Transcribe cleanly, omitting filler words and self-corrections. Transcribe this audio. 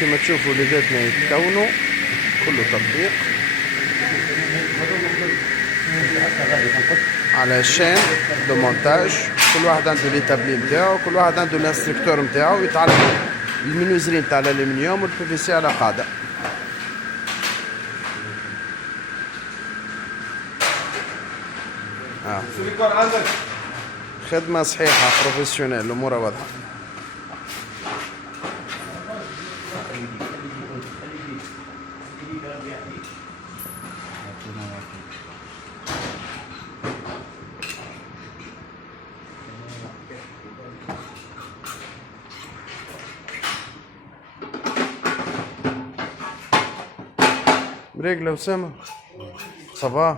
كما تشوفوا وليداتنا يتكونوا كله تطبيق على شين دو مونتاج. كل واحد عنده ليتابلي نتاعو، كل واحد عنده الانستركتور نتاعو يتعلم المينوزرين تاع الالومنيوم والبي في سي على قاعده. خدمة صحيحة بروفيسيونيل، الأمور واضحة. مريقلة أسامة صباح.